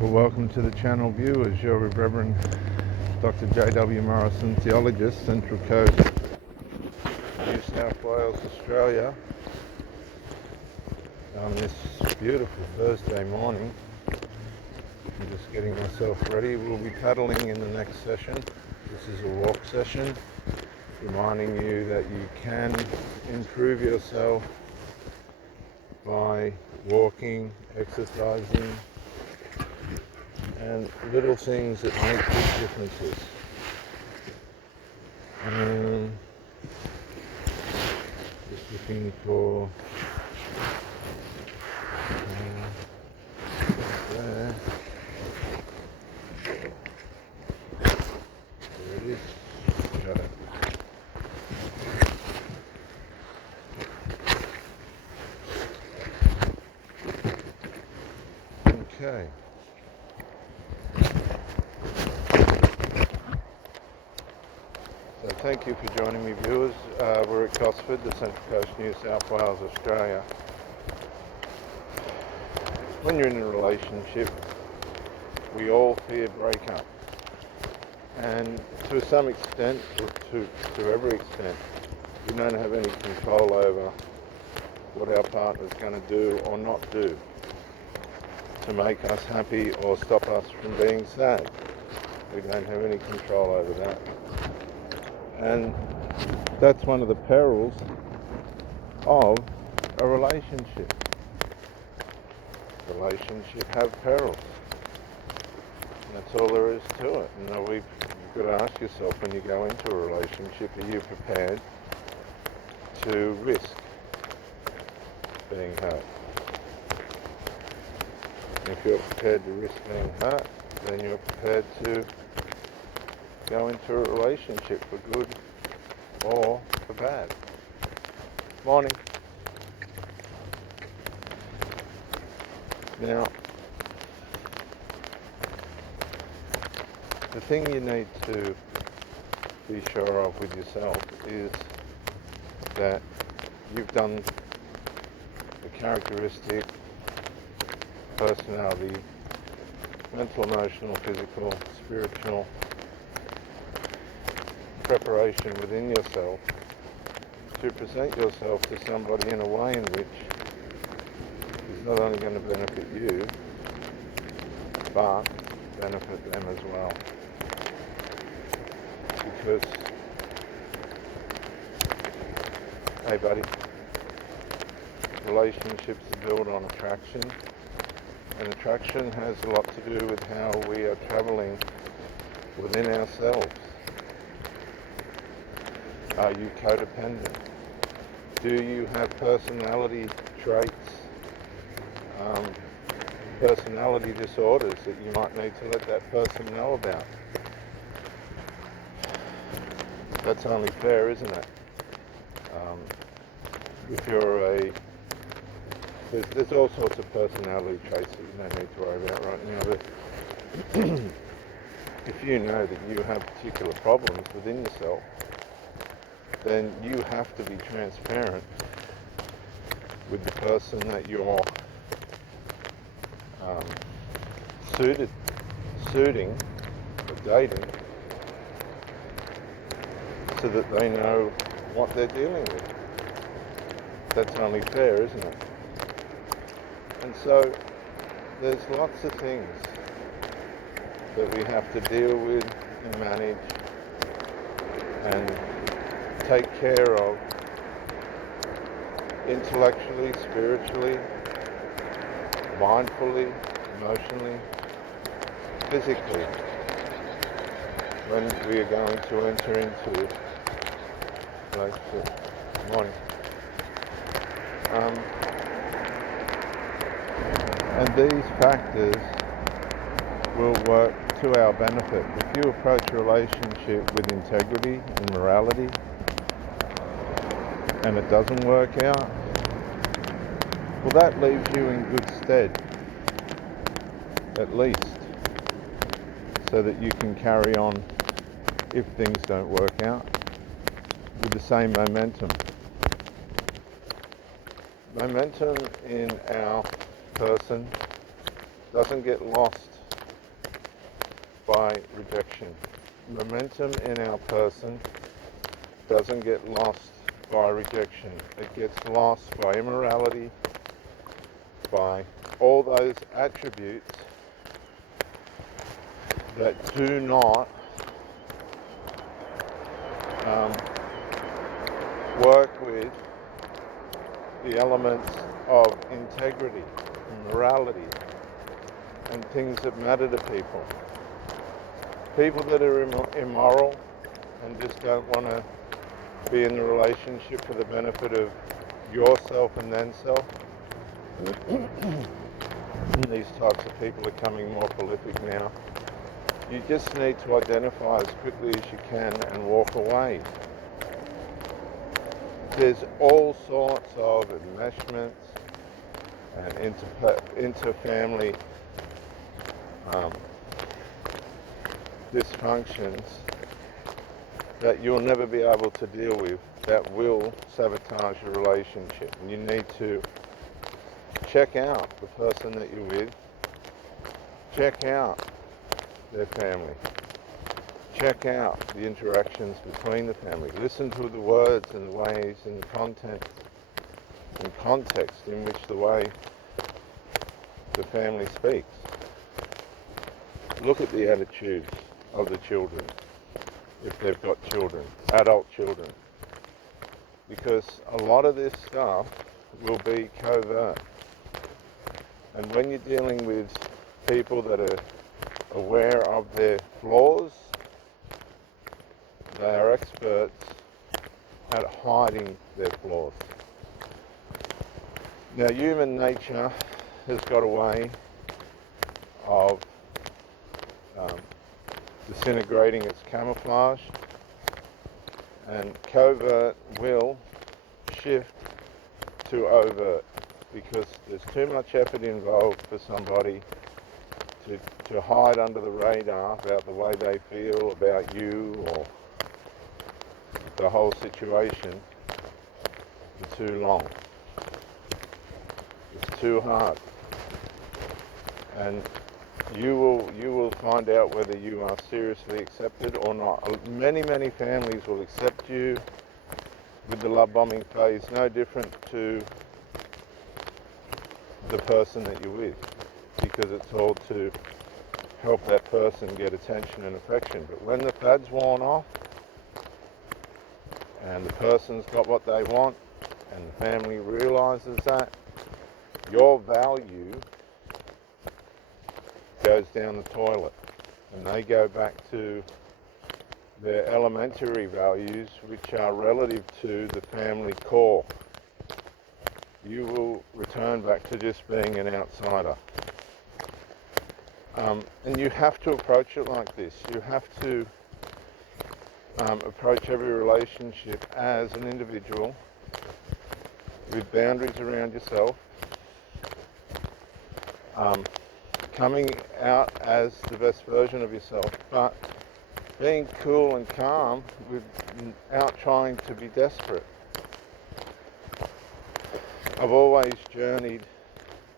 Well, welcome to the channel viewers. You're with Reverend Dr. J.W. Morrison, theologist, Central Coast, New South Wales, Australia. On this beautiful Thursday morning, I'm just getting myself ready. We'll be paddling in the next session. This is a walk session, reminding you that you can improve yourself by walking, exercising, and little things that make big differences. Just looking for there. There it is. Got it. Okay. So thank you for joining me, viewers. We're at Gosford, the Central Coast, New South Wales, Australia. When you're in a relationship, we all fear breakup. And to some extent, or to every extent, we don't have any control over what our partner's going to do or not do to make us happy or stop us from being sad. We don't have any control over that. And that's one of the perils of a relationship. Relationships have perils. And that's all there is to it. And you've got to ask yourself, when you go into a relationship, are you prepared to risk being hurt? If you're prepared to risk being hurt, then you're prepared to go into a relationship for good or for bad. Morning. Now, the thing you need to be sure of with yourself is that you've done the characteristic, personality, mental, emotional, physical, spiritual preparation within yourself to present yourself to somebody in a way in which is not only going to benefit you, but benefit them as well. Because, hey buddy, relationships are built on attraction, and attraction has a lot to do with how we are traveling within ourselves. Are you codependent? Do you have personality traits, personality disorders that you might need to let that person know about? That's only fair, isn't it? If you're there's all sorts of personality traits that you don't need to worry about right now, but if you know that you have particular problems within yourself, then you have to be transparent with the person that you're suiting or dating, so that they know what they're dealing with. That's only fair, isn't it? And so there's lots of things that we have to deal with and manage and take care of intellectually, spiritually, mindfully, emotionally, physically, when we are going to enter into relationship. Good morning. And these factors will work to our benefit. If you approach a relationship with integrity and morality, and it doesn't work out, well, that leaves you in good stead, at least, so that you can carry on, if things don't work out, with the same momentum. Momentum in our person doesn't get lost by rejection. Momentum in our person doesn't get lost by rejection. It gets lost by immorality, by all those attributes that do not work with the elements of integrity and morality and things that matter to people. People that are immoral and just don't want to be in the relationship for the benefit of yourself and then self. These types of people are becoming more prolific now. You just need to identify as quickly as you can and walk away. There's all sorts of enmeshments and inter-family dysfunctions that you'll never be able to deal with that will sabotage your relationship. And you need to check out the person that you're with, check out their family, check out the interactions between the family, listen to the words and the ways and the content and context in which the way the family speaks. Look at the attitudes of the children, if they've got children, adult children, because a lot of this stuff will be covert. And when you're dealing with people that are aware of their flaws, they are experts at hiding their flaws. Now, human nature has got a way of disintegrating its camouflage, and covert will shift to overt because there's too much effort involved for somebody to hide under the radar about the way they feel about you or the whole situation for too long. It's too hard. And you will find out whether you are seriously accepted or not. Many families will accept you with the love bombing phase, no different to the person that you're with, because it's all to help that person get attention and affection. But when the fad's worn off and the person's got what they want and the family realizes that, your value goes down the toilet and they go back to their elementary values, which are relative to the family core. You will return back to just being an outsider. And you have to approach it like this. You have to approach every relationship as an individual with boundaries around yourself, coming out as the best version of yourself, but being cool and calm without trying to be desperate. I've always journeyed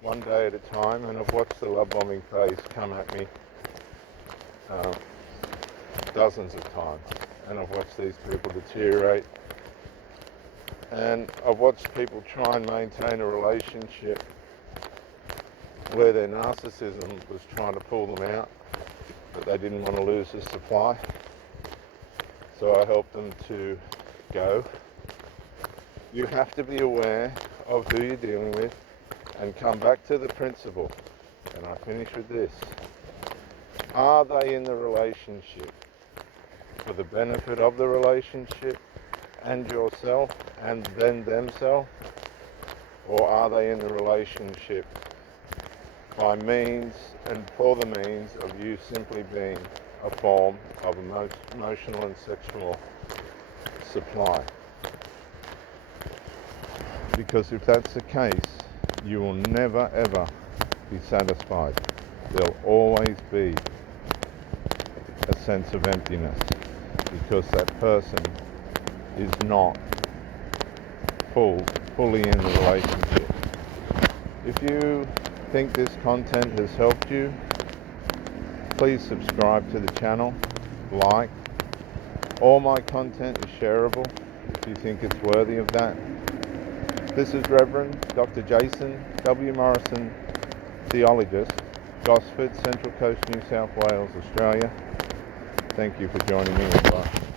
one day at a time, and I've watched the love bombing phase come at me dozens of times, and I've watched these people deteriorate, and I've watched people try and maintain a relationship where their narcissism was trying to pull them out, but they didn't want to lose the supply, so I helped them to go. You have to be aware of who you're dealing with and come back to the principle, and I finish with this. Are they in the relationship for the benefit of the relationship and yourself and then themselves, or are they in the relationship by means and for the means of you simply being a form of emotional and sexual supply? Because if that's the case, you will never ever be satisfied. There'll always be a sense of emptiness because that person is not fully in the relationship. If you think this content has helped you, please subscribe to the channel, like. All my content is shareable if you think it's worthy of that. This is Reverend Dr. Jason W. Morrison, theologist, Gosford, Central Coast, New South Wales, Australia. Thank you for joining me. Bye.